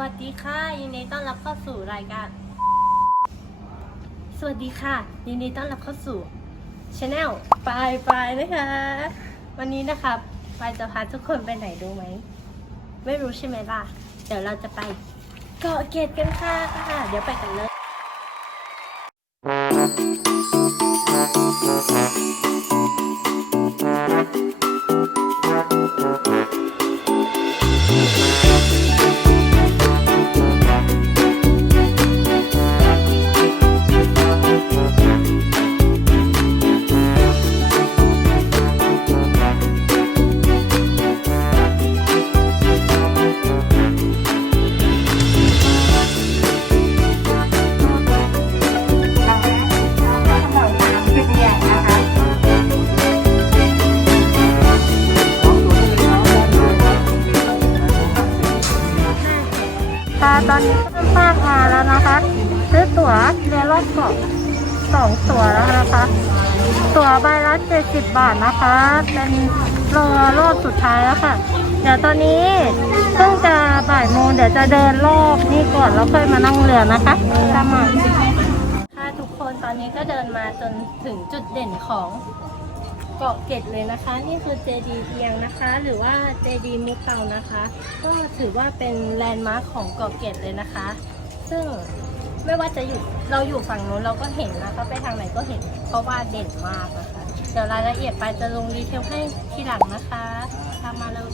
วัสดีค่ะยินดีต้อนรับเข้าสู่รายการ สวัสดีค่ะ ยินดีต้อนรับเข้าสู่ช anel ปายปายนะคะ วันนี้นะคะปายจะพาทุกคนไปไหนดูไหม ไม่รู้ใช่ไหมล่ะ เดี๋ยวเราจะไปเกาะเกตกันค่ะ เดี๋ยวไปกันเลยค่ะ อนนี้ก็สร้างมาแล้วนะคะ ซื้อตั๋วเรือรอบเกาะสองตั๋วแล้วนะคะ ตั๋วใบละ70บาทนะคะ เป็นเรือรอบสุดท้ายแล้วค่ะ เดี๋ยวตอนนี้เพิ่งจะบ่ายโมงเดี๋ยวจะเดินรอบนี่ก่อนแล้วค่อยมานั่งเรือนะคะตามมาค่ะทุกคนตอนนี้ก็เดินมาจนถึงจุดเด่นของ เกาะเกร็ดเลยนะคะ นี่คือเจดีเพียงนะคะ หรือว่าเจดีมุกเตานะคะ ก็ถือว่าเป็นแลนด์มาร์คของเกาะเกร็ดเลยนะคะ ซึ่งไม่ว่าจะอยู่เราอยู่ฝั่งนู้นเราก็เห็นนะคะไปทางไหนก็เห็น เพราะว่าเด่นมากนะคะ เดี๋ยวรายละเอียดไปจะลงดีเทลให้ทีหลังนะคะตามมาเลย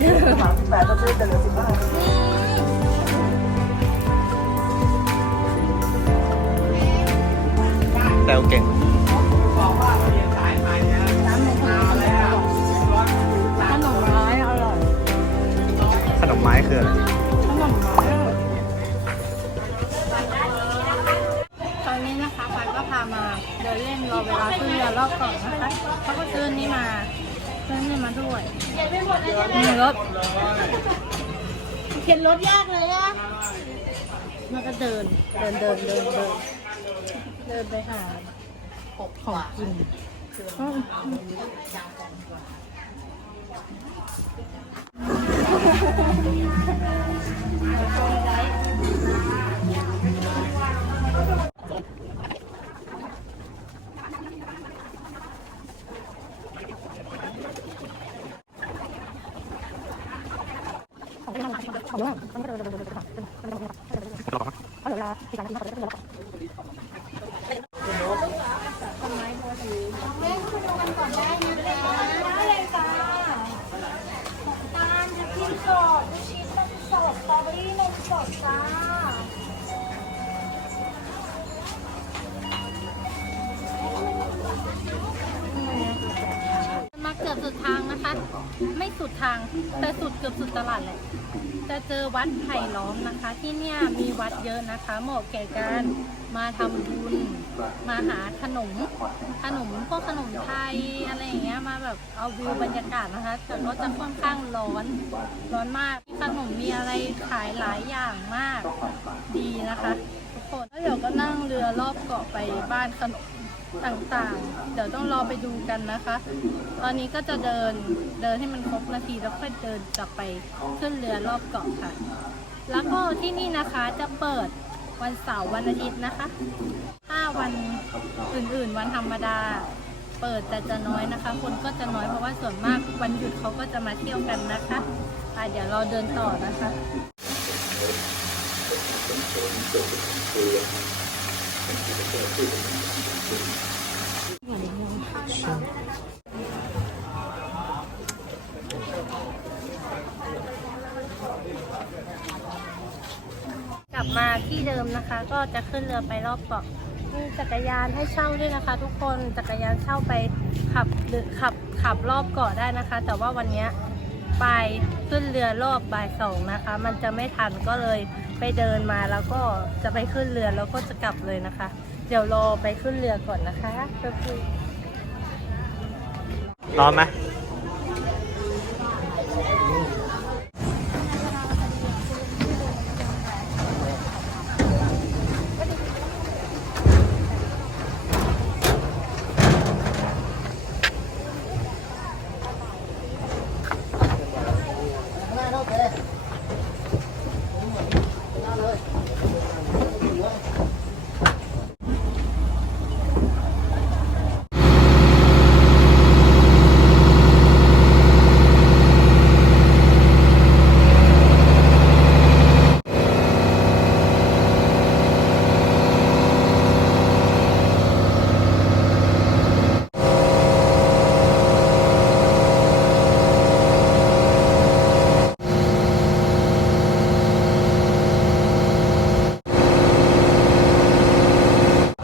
สิบหลังสิบแปดก็ซื้อแต่เหลือสิบห้าแซวเก่งขนมไม้อร่อยขนมไม้คืออะไรขนมไม้ตอนนี้นะคะปายก็พามาเดินเล่นรอเวลาขึ้นเรือรอบเก่อนนะคะเขาก็ซื้อนนี่มาซื้อนนี่มาด้วย มีรถเข็นรถยากเลยอะแล้วก็เดิน เดินเดินเดินเดินเดินไปหาของกินอื มมา ทาง แต่สุดเกือบสุดตลาดแหละจะเจอวัดไผ่ล้อมนะคะ ที่เนี่ยมีวัดเยอะนะคะ เหมาะแก่การมาทำบุญมาหาขนม ขนมพวกขนมไทยอะไรอย่างเงี้ยมาแบบเอาวิวบรรยากาศนะคะแต่ก็จะค่อนข้างร้อนร้อนมากขนมมีอะไรขายหลายอย่างมากดีนะคะทุกคนแล้วเดี๋ยวก็นั่งเรือรอบเกาะไปบ้านขนม ต่างๆ เดี๋ยวต้องรอไปดูกันนะคะ ตอนนี้ก็จะเดินเดินให้มันครบนาทีแล้วค่อยเดินกลับไปขึ้นเรือรอบเกาะค่ะ แล้วก็ที่นี่นะคะจะเปิดวันเสาร์วันอาทิตย์นะคะ ถ้าวันอื่นๆ วันธรรมดา เปิดแต่จะน้อยนะคะ คนก็จะน้อยเพราะว่าส่วนมากวันหยุดเขาก็จะมาเที่ยวกันนะคะอะเดี๋ยวเราเดินต่อนะคะ กลับมาที่เดิมนะคะ ก็จะขึ้นเรือไปรอบเกาะมีจักรยานให้เช่าด้วยนะคะ ทุกคนจักรยานเช่าไปขับหรือขับขับรอบเกาะได้นะคะ แต่ว่าวันนี้ไปขึ้นเรือรอบบ่ายสองนะคะ มันจะไม่ทันก็เลยไปเดินมาแล้วก็จะไปขึ้นเรือแล้วก็จะกลับเลยนะคะ เดี๋ยวรอไปขึ้นเรือก่อนนะคะก็คือร้อนไหม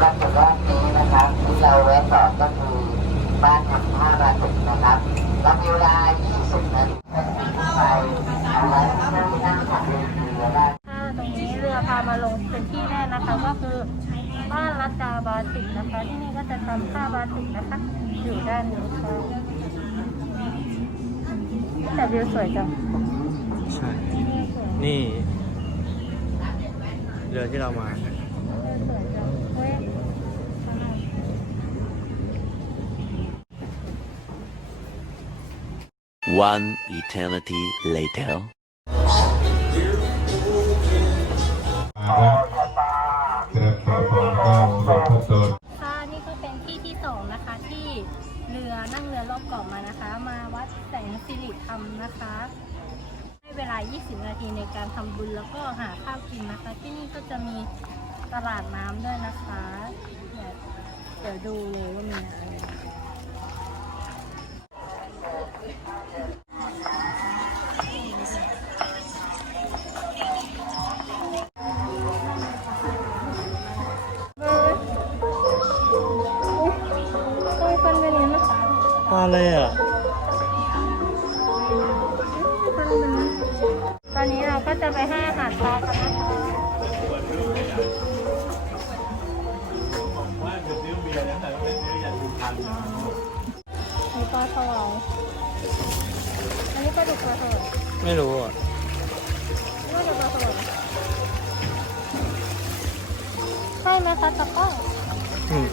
บ้านจุดแรกนี้นะครับที่เราแวะจอด ก็คือบ้านทำท่าบาตุกนะครับเรามีเวลา 20 นาทีไปแล้วที่นั่งของเรือได้ถ้าตรงนี้เรือพามาลงเป็นที่แรกนะคะ ก็คือบ้านรัตดาบาติกนะคะ ที่นี่ก็จะทำผ้าบาติกนะคะ อยู่ด้านนี้ค่ะแต่วิวสวยจังใช่วิวสวยนี่ เรือที่เรามา วิวสวยจังเว้ย One eternity later. ค่ะนี่ก็เป็นที่ที่สองนะคะที่เรือนั่งเรือรอบเกาะมานะคะ มาวัดแสงสิริธรรมนะคะให้เวลา 20 นาทีในการทำบุญแล้วก็หาข้าวกินนะคะ ที่นี่ก็จะมีตลาดน้ำด้วยนะคะ เดี๋ยวเดี๋ยวดูเลยว่ามีอะไร ก็จะไปให้อาหารปลากันนะคะมีปลาสวายอันนี้ปลาดุกปลาสวายไม่รู้อะน่าจะปลาสวายใช่ไหมคะตะก้ออืม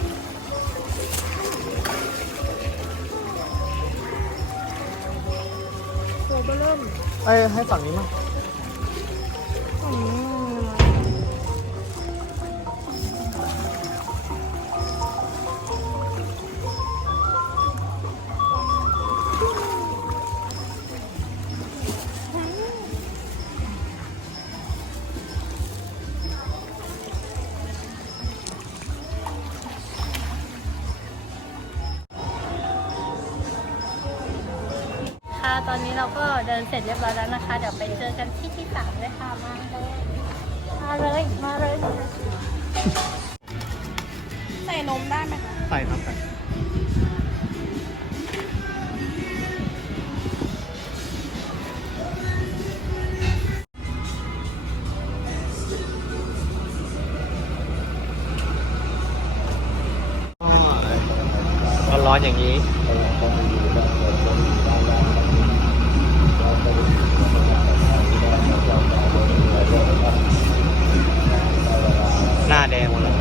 ตัวเบอร์เริ่ม เอ้ยให้ฝั่งนี้มั้ง ตอนนี้เราก็เดินเสร็จเรียบร้อยแล้วนะคะ เดี๋ยวไปเจอกันที่ที่สามเลยค่ะ มาเลยมาเลยมาเลยใส่นมได้ไหมคะใส่ครับใส่ร้อนๆอย่างนี้ หน้าแดงหมดเลย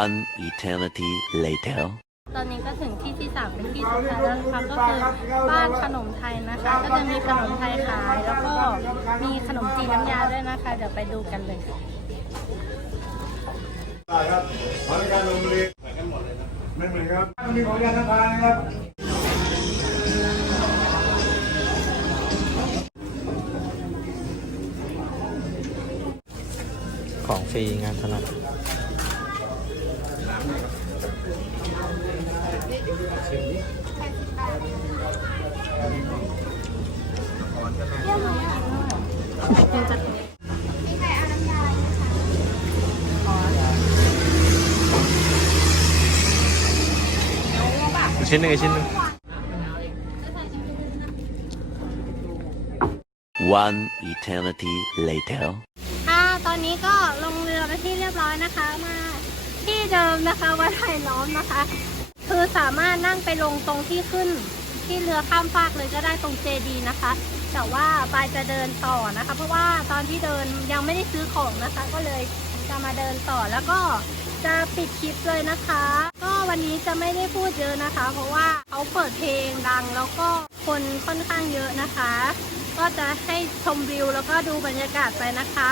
One eternity later. ตอนนี้ก็ถึงที่ที่สามเป็นที่สุดท้ายแล้วนะคะก็คือบ้านขนมไทยนะคะ ก็จะมีขนมไทยขาย แล้วก็มีขนมจีนน้ำยาด้วยนะคะ เดี๋ยวไปดูกันเลย ค่ะครับขอในการลงเรียนเหมือนกันหมดเลยนะไม่เหมือนครับมีของยาทพานะครับของฟรีงานถนัด ชิ้นหนึ่งอีกชิ้นหนึ่ง One eternity later. ค่ะตอนนี้ก็ลงเรือไปที่เรียบร้อยนะคะมาที่เดิมนะคะวัดไผ่ล้อมนะคะ คือสามารถนั่งไปลงตรงที่ขึ้นที่เรือข้ามฟากเลยก็ได้ตรงเจดีนะคะ แต่ว่าปายจะเดินต่อนะคะ เพราะว่าตอนที่เดินยังไม่ได้ซื้อของนะคะ ก็เลยจะมาเดินต่อแล้วก็ จะปิดคลิปเลยนะคะ ก็วันนี้จะไม่ได้พูดเยอะนะคะ เพราะว่าเขาเปิดเพลงดังแล้วก็คนค่อนข้างเยอะนะคะ ก็จะให้ชมวิวแล้วก็ดูบรรยากาศไปนะคะ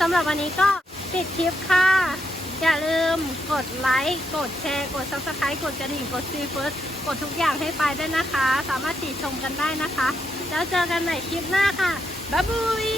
สำหรับวันนี้ก็ปิดคลิปค่ะ อย่าลืมกดไลค์ กดแชร์ กด subscribe กดกระดิ่ง กดซีเฟิร์สกดทุกอย่างให้ไปได้นะคะ สามารถติชมกันได้นะคะ แล้วเจอกันใหม่คลิปหน้าค่ะบ๊ายบาย